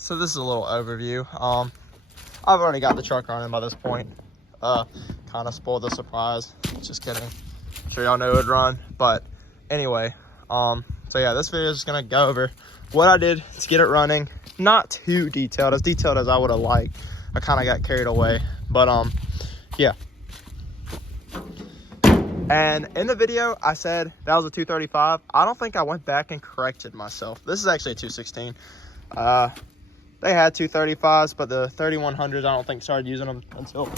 So this is a little overview. I've already got the truck running by this point. Kind of spoiled the surprise. Just kidding. I'm sure y'all know it would run. But anyway, so yeah, this video is just gonna go over what I did to get it running. Not too detailed as I would have liked. I kind of got carried away, but yeah. And in the video, I said that was a 235. I don't think I went back and corrected myself. This is actually a 216. They had 235s, but the 3100s, I don't think started using them until,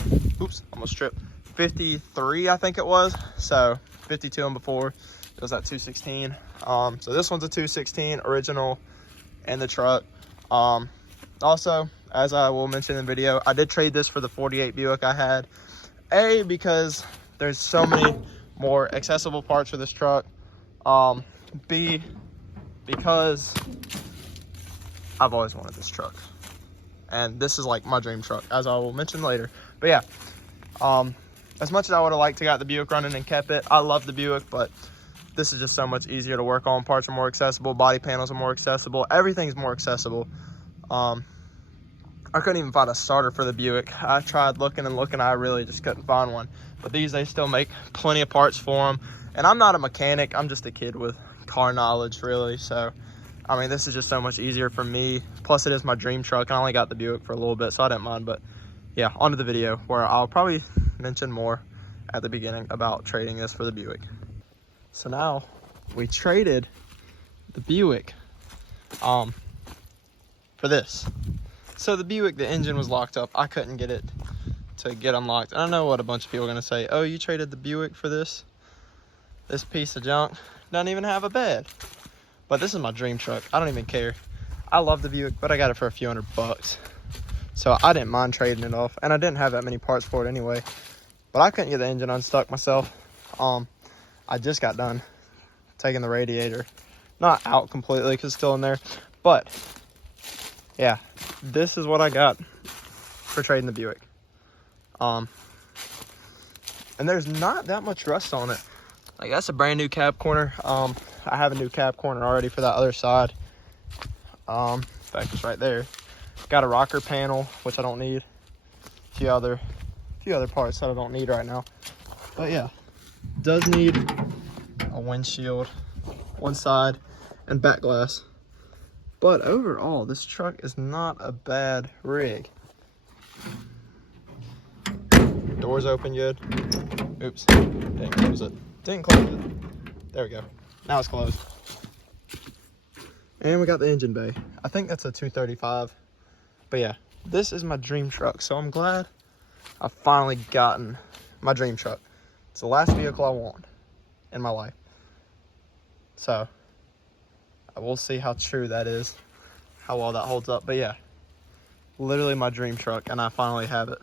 oops, almost tripped, 53, I think it was. So 52 and before, it was that 216. So this one's a 216 original in the truck. Also, as I will mention in the video, I did trade this for the 48 Buick I had. A, because there's so many more accessible parts for this truck. B, because I've always wanted this truck, and this is like my dream truck, as I will mention later. But yeah, as much as I would have liked to got the Buick running and kept it, I love the Buick, but this is just so much easier to work on. Parts are more accessible, body panels are more accessible, everything's more accessible. I couldn't even find a starter for the Buick. I tried looking and looking, I really just couldn't find one. But these, they still make plenty of parts for them. And I'm not a mechanic, I'm just a kid with car knowledge, really. So, I mean, this is just so much easier for me. Plus, it is my dream truck, and I only got the Buick for a little bit, so I didn't mind. But yeah, onto the video, where I'll probably mention more at the beginning about trading this for the Buick. So now, we traded the Buick for this. So the Buick, the engine was locked up. I couldn't get it to get unlocked. And I know what a bunch of people are gonna say. Oh, you traded the Buick for this? This piece of junk doesn't even have a bed. But this is my dream truck. I don't even care. I love the Buick, but I got it for a few $100. So I didn't mind trading it off. And I didn't have that many parts for it anyway. But I couldn't get the engine unstuck myself. I just got done taking the radiator. Not out completely because it's still in there. But yeah, this is what I got for trading the Buick. And there's not that much rust on it. Like, that's a brand new cab corner. I have a new cab corner already for that other side. In fact, it's right there. Got a rocker panel, which I don't need. A few other parts that I don't need right now. But yeah, does need a windshield, one side, and back glass. But overall, this truck is not a bad rig. Doors open good. Oops, didn't close it. Didn't close it. There we go. Now it's closed. And we got the engine bay. I think that's a 235. But yeah, this is my dream truck. So I'm glad I've finally gotten my dream truck. It's the last vehicle I want in my life. So I will see how true that is, how well that holds up. But yeah, literally my dream truck, and I finally have it.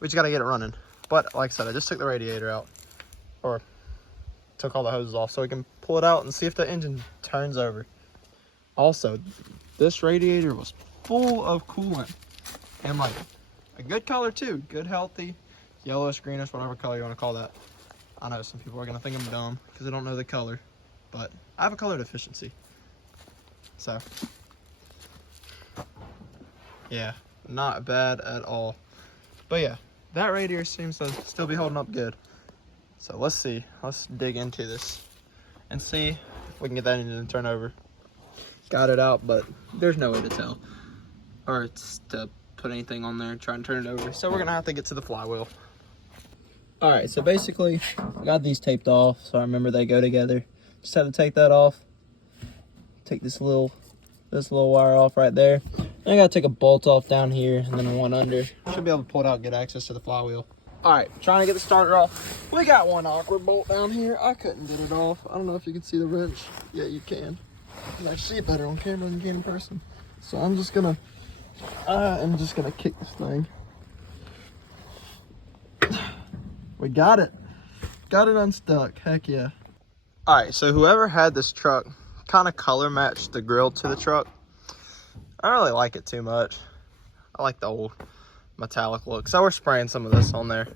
We just got to get it running. But like I said, I just took the radiator out, or took all the hoses off so we can pull it out and see if the engine turns over. Also, this radiator was full of coolant, and like a good color too. Good, healthy, yellowish, greenish, whatever color you want to call that. I know some people are going to think I'm dumb because they don't know the color, but I have a color deficiency. So yeah, not bad at all. But yeah, that radiator seems to still be holding up good. So let's see, let's dig into this and see if we can get that engine to turn over. Got it out, but there's no way to tell, or it's to put anything on there and try and turn it over. So we're gonna have to get to the flywheel. All right, so basically I got these taped off, so I remember they go together. Just had to take that off. Take this little wire off right there. And I gotta take a bolt off down here and then one under. Should be able to pull it out and get access to the flywheel. All right, trying to get the starter off. We got one awkward bolt down here. I couldn't get it off. I don't know if you can see the wrench. Yeah, you can. You can actually see it better on camera than you can in person. So I'm just gonna kick this thing. We got it. Got it unstuck. Heck yeah. All right, so whoever had this truck kind of color matched the grill to the truck. I don't really like it too much. I like the old metallic look. So we're spraying some of this on there.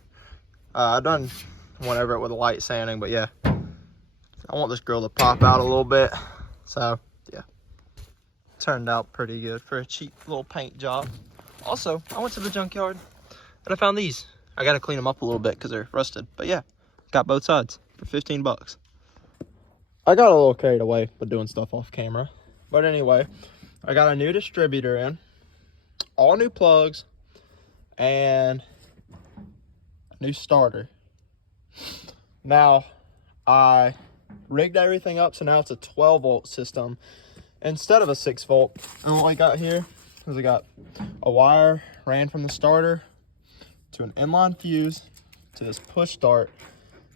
I've done went over it with a light sanding, but yeah, I want this grill to pop out a little bit. So yeah. turned out pretty good for a cheap little paint job. Also, I went to the junkyard and I found these. I gotta clean them up a little bit because they're rusted. But yeah, got both sides for 15 bucks. I got a little carried away with doing stuff off camera. But anyway, I got a new distributor in, all new plugs, and a new starter. Now, I rigged everything up, so now it's a 12-volt system instead of a 6-volt. And what I got here is I got a wire ran from the starter to an inline fuse to this push start,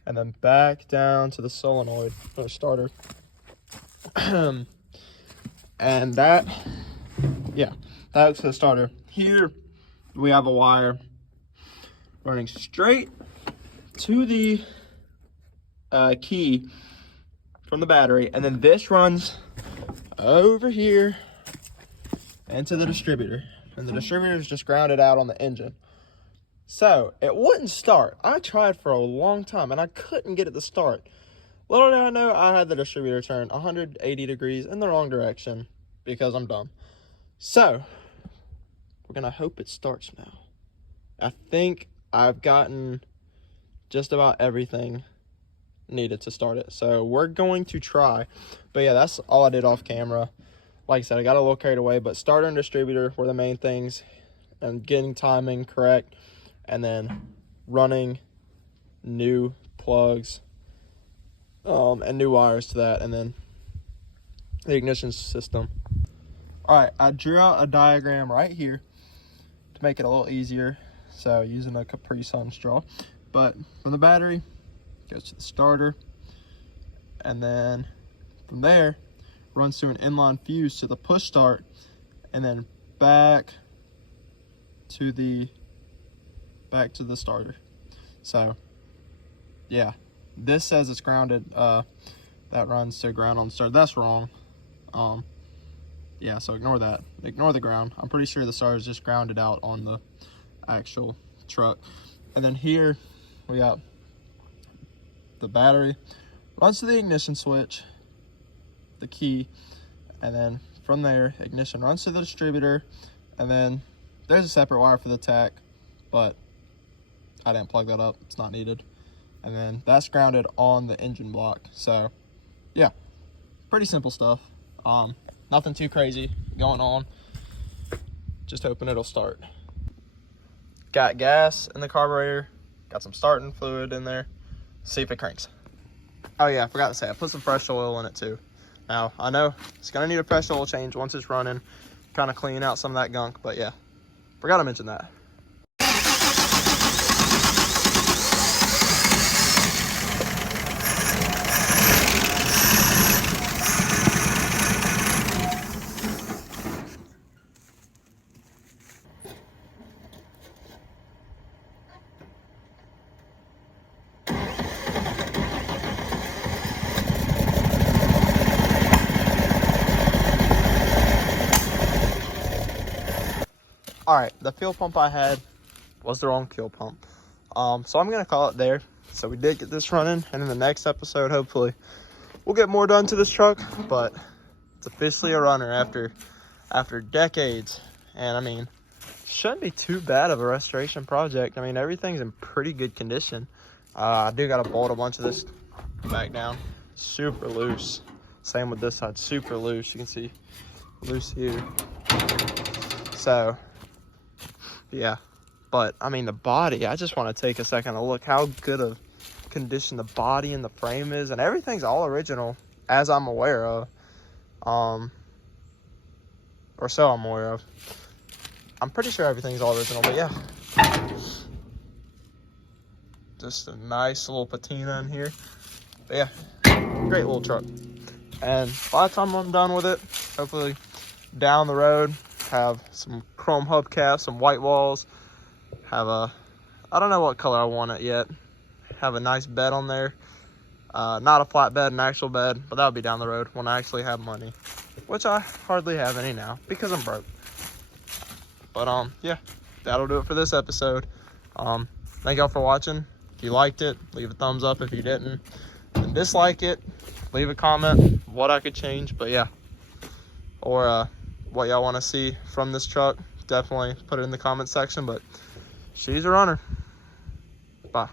and then back down to the solenoid for the starter. And that, yeah, that's the starter. Here we have a wire running straight to the key from the battery, and then this runs over here into the distributor, and the distributor is just grounded out on the engine. So it wouldn't start. I tried for a long time and I couldn't get it to start. Little did I know, I had the distributor turned 180 degrees in the wrong direction because I'm dumb. So we're gonna hope it starts now. I think I've gotten just about everything needed to start it, so we're going to try. But yeah, that's all I did off camera. Like I said, I got a little carried away, but starter and distributor were the main things, and getting timing correct, and then running new plugs and new wires to that, and then the ignition system. All right, I drew out a diagram right here to make it a little easier, so using a Capri Sun straw. But from the battery goes to the starter, and then from there runs through an inline fuse to the push start, and then back to the starter. So yeah, this says it's grounded, that runs to ground on the starter. That's wrong. Yeah, so ignore that, ignore the ground. I'm pretty sure the starter is just grounded out on the actual truck. And then here we got the battery runs to the ignition switch, the key, and then from there ignition runs to the distributor, and then there's a separate wire for the tach, but I didn't plug that up, it's not needed. And then that's grounded on the engine block. So yeah, pretty simple stuff. Nothing too crazy going on, just hoping it'll start. Got gas in the carburetor, got some starting fluid in there, see if it cranks. Oh yeah, I forgot to say, I put some fresh oil in it too. Now, I know it's gonna need a fresh oil change once it's running, kind of clean out some of that gunk, but yeah, forgot to mention that. All right, the fuel pump I had was the wrong fuel pump. So I'm gonna call it there. So we did get this running, and in the next episode, hopefully, we'll get more done to this truck, but it's officially a runner after decades. And I mean, shouldn't be too bad of a restoration project. I mean, everything's in pretty good condition. I do gotta bolt a bunch of this back down, super loose. Same with this side, super loose. You can see loose here. So yeah, but I mean, the body, I just want to take a second to look how good of condition the body and the frame is, and everything's all original as I'm aware of, or so I'm aware of. I'm pretty sure everything's all original, but yeah, just a nice little patina in here. But yeah, great little truck. And by the time I'm done with it, hopefully down the road, have some chrome hubcaps, some white walls, have a, I don't know what color I want it yet, have a nice bed on there, not a flat bed, an actual bed, but that'll be down the road when I actually have money, which I hardly have any now because I'm broke. But yeah, that'll do it for this episode. Thank y'all for watching. If you liked it, leave a thumbs up. If you didn't and dislike it, leave a comment what I could change. But yeah, or what y'all want to see from this truck, definitely put it in the comment section. But she's a runner. Bye.